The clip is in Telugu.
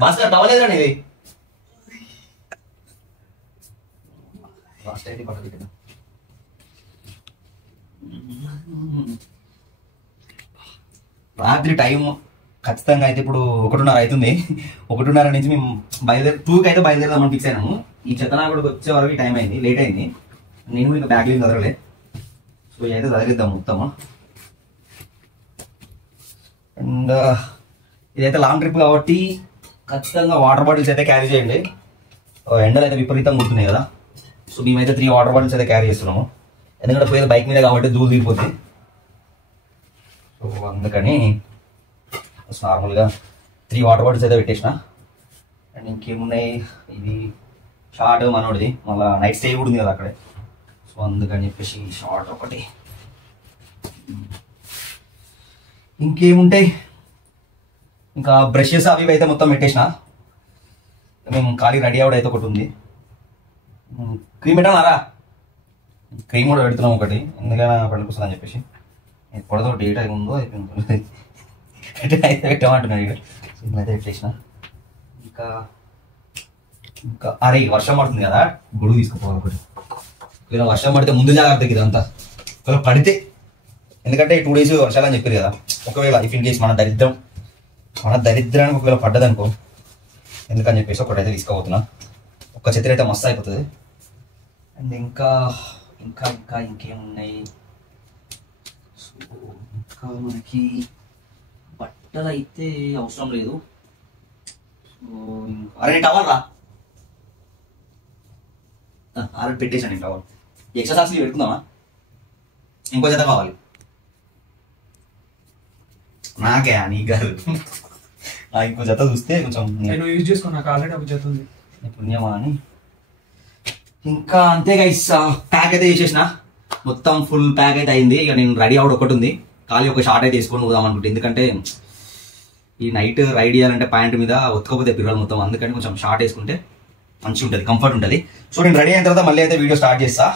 భాస్కర్ టవలేదండి ఇది లాస్ట్ అయితే పక్కన రాత్రి టైం ఖచ్చితంగా అయితే ఇప్పుడు 1:30 అవుతుంది. 1:30 నుంచి మేము 2కి అయితే బయలుదేరదామని ఫిక్స్ అయినాము. ఈ చెత్తనాగుడికి వచ్చే వరకు టైం అయింది, లేట్ అయింది. నేను కూడా ఇంకా బ్యాగ్ ఏం చదవలే. సో అయితే చదివిద్దాం మొత్తము. అండ్ ఇదైతే లాంగ్ ట్రిప్ కాబట్టి ఖచ్చితంగా వాటర్ బాటిల్స్ అయితే క్యారీ చేయండి. ఎండలు అయితే విపరీతంగా ఉంటున్నాయి కదా. సో మేమైతే 3 వాటర్ బాటిల్స్ అయితే క్యారీ చేస్తున్నాము. ఎందుకంటే పోయేది బైక్ మీద కాబట్టి ధూళి తీరిపోతుంది. సో అందుకని నార్మల్గా 3 వాటర్ బాటిల్స్ అయితే పెట్టేసిన. అండ్ ఇంకేమున్నాయి, ఇది షార్ట్ మనోడిది, మళ్ళీ నైట్ స్టే కూడా ఉంది కదా అక్కడే. సో అందుకని చెప్పేసి షార్ట్ ఒకటి. ఇంకేముంటాయి, ఇంకా బ్రషెస్ అవి అయితే మొత్తం పెట్టేసిన. మేము ఖాళీ రెడీ అవడం అయితే ఒకటి ఉంది. క్రీమ్ పెట్టానారా? క్రీమ్ కూడా పెడుతున్నాం ఒకటి, ఎందుకైనా పండుకొస్తుంది అని చెప్పేసి. పొడదో డేట్ అయి ఉందో అయిపోయింది అయితే పెట్టామంటున్నాడు ఇక. అయితే పెట్టేసిన. ఇంకా ఇంకా అరే వర్షం పడుతుంది కదా, గొడుగు తీసుకుపోవాలి ఒకటి. ఇలా వర్షం పడితే ముందు జాగ్రత్తకి ఇదంతా ఒకవేళ పడితే, ఎందుకంటే 2 days వర్షాలని చెప్పారు కదా. ఒకవేళ ఇఫ్ ఇన్ కేస్ మన దరిద్రానికి ఒకవేళ పడ్డదనుకో, ఎందుకని చెప్పేసి ఒకటైతే తీసుకోబోతున్నా. ఒక్క ఛత్రి అయితే మస్తు అయిపోతుంది. అండ్ ఇంకా ఇంకా ఇంకా ఇంకేమున్నాయి, సో ఇంకా మనకి బట్టలు అయితే అవసరం లేదు. సో అరే టవల్ రా, ఆల్రెడీ పెట్టేసాను నేను టవల్. Extra socks పెట్టుకుందామా? ఇంకో జత కావాలి నాకే, నీకు కాదు. ఇంకో జత చూస్తే కొంచెం యూజ్ చేసుకో, నాకు ఆల్రెడీ ఒక జత ఉంది పుణ్యమా అని. ఇంకా అంతే గైస్, ప్యాక్ అయితే చేసేసిన, మొత్తం ఫుల్ ప్యాక్ అయితే అయింది. ఇక నేను రెడీ అవడం ఒకటి ఉంది, ఖాళీ ఒక షార్ట్ అయితే వేసుకొని పోదాం అనుకుంటే. ఎందుకంటే ఈ నైట్ రైడ్ చేయాలంటే ప్యాంట్ మీద ఒత్తుకోపోతే పిల్లలు మొత్తం, అందుకని కొంచెం షార్ట్ వేసుకుంటే మంచిగా ఉంటుంది, కంఫర్ట్ ఉంటుంది. సో నేను రెడీ అయిన తర్వాత మళ్ళీ అయితే వీడియో స్టార్ట్ చేస్తా.